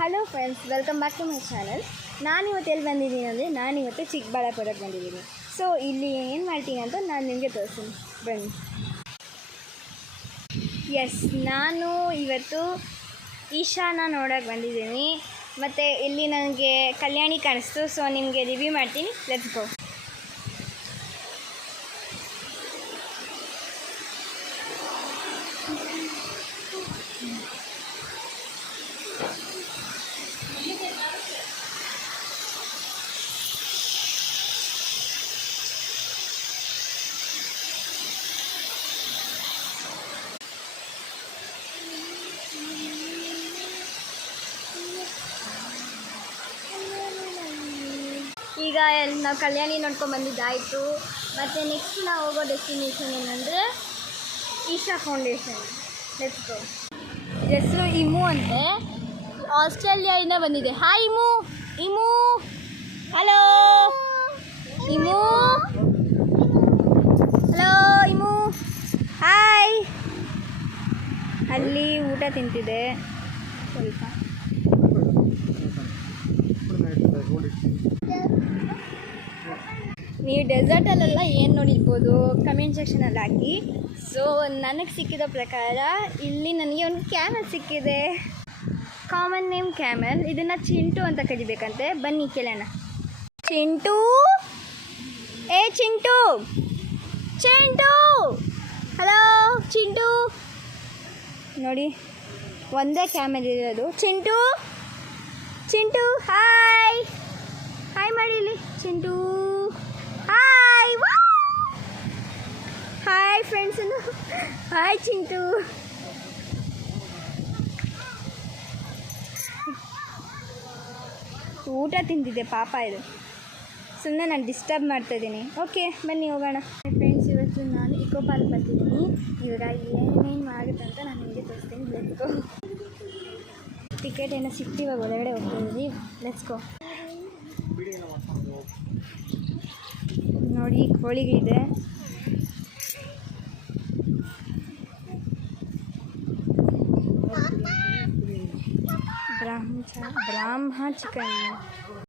Hello friends, welcome back to my channel. ನಾನಿವತ್ತು ಎಲ್ಲಿ ಬಂದಿದ್ದೀನಿ ಅಂದರೆ ನಾನಿವತ್ತು ಚಿಕ್ಕಬಳ್ಳಾಪುರಕ್ಕೆ ಬಂದಿದ್ದೀನಿ. ಸೊ ಇಲ್ಲಿ ಏನು ಮಾಡ್ತೀನಿ ಅಂತ ನಾನು ನಿಮಗೆ ತೋರಿಸ್ತೀನಿ, ಬನ್ನಿ. ಎಸ್, ನಾನು ಇವತ್ತು ಈಶಾನ ನೋಡೋಕ್ಕೆ ಬಂದಿದ್ದೀನಿ. ಮತ್ತು ಇಲ್ಲಿ ನನಗೆ ಕಲ್ಯಾಣಿ ಕಾಣಿಸ್ತು, ಸೊ ನಿಮಗೆ ರಿವ್ಯೂ ಮಾಡ್ತೀನಿ. Let's go. ಈಗ ನಾವು ಕಲ್ಯಾಣಿ ನೋಡ್ಕೊಂಡು ಬಂದಿದ್ದಾಯಿತು. ಮತ್ತು ನೆಕ್ಸ್ಟ್ ನಾವು ಹೋಗೋ ಡೆಸ್ಟಿನೇಷನ್ ಏನಂದರೆ ಈಶಾ ಫೌಂಡೇಶನ್. Let's go. ಹೆಸರು ಇಮು ಅಂತೆ, ಆಸ್ಟ್ರೇಲಿಯಾದಿಂದ ಬಂದಿದೆ. Hi emu. Emu, hello emu. Hello emu, hi. ಅಲ್ಲಿ ಊಟ ತಿಂತಿದೆ ಸ್ವಲ್ಪ. ನೀವು ಡೆಸರ್ಟಲ್ಲೆಲ್ಲ ಏನು ನೋಡಿರ್ಬೋದು ಕಮೆಂಟ್ ಸೆಕ್ಷನಲ್ಲಿ ಹಾಕಿ. ಸೊ ನನಗೆ ಸಿಕ್ಕಿದ ಪ್ರಕಾರ ಇಲ್ಲಿ ನನಗೆ ಒಂದು ಕ್ಯಾಮೆಲ್ ಸಿಕ್ಕಿದೆ. Common name camel. ಇದನ್ನು ಚಿಂಟು ಅಂತ ಕರಿಬೇಕಂತೆ. ಬನ್ನಿ ಕೇಳೋಣ. ಚಿಂಟು, ಏ ಚಿಂಟು, ಚಿಂಟು, ಹಲೋ ಚಿಂಟು. ನೋಡಿ, ಒಂದೇ ಕ್ಯಾಮೆಲ್ ಇರೋದು. ಚಿಂಟು, ಚಿಂಟು, ಹಾಯ್ ಹಾಯ್ ಮಾಡಿ ಇಲ್ಲಿ. Chintu hi. Hi friends, hi Chintu. ಊಟ ತಿಂತಿದ್ದೆ ಪಾಪ, ಇದು ಸುಮ್ಮನೆ ನಾನು ಡಿಸ್ಟರ್ಬ್ ಮಾಡ್ತಾಯಿದ್ದೀನಿ. ಓಕೆ ಬನ್ನಿ ಹೋಗೋಣ. ಫ್ರೆಂಡ್ಸ್, ಇವತ್ತು ನಾನು ಇಕೋ ಪಾರ್ಕ್ ಬರ್ತಿದ್ದೀನಿ. ಇವಾಗ ಏನೇನು ಆಗುತ್ತೆ ಅಂತ ನಾನು ನಿಮಗೆ ತೋರಿಸ್ತೀನಿ. Let's go. ಟಿಕೆಟ್ ಏನೋ ಸಿಕ್ತಿವಾಗ ಒಳಗಡೆ ಹೋಗ್ತಿದ್ದೀವಿ. Let's go. ನೋಡಿ, ಕೋಳಿಗಳಿದೆ. ಬ್ರಾಹ್ಮ ಚಿಕನ್.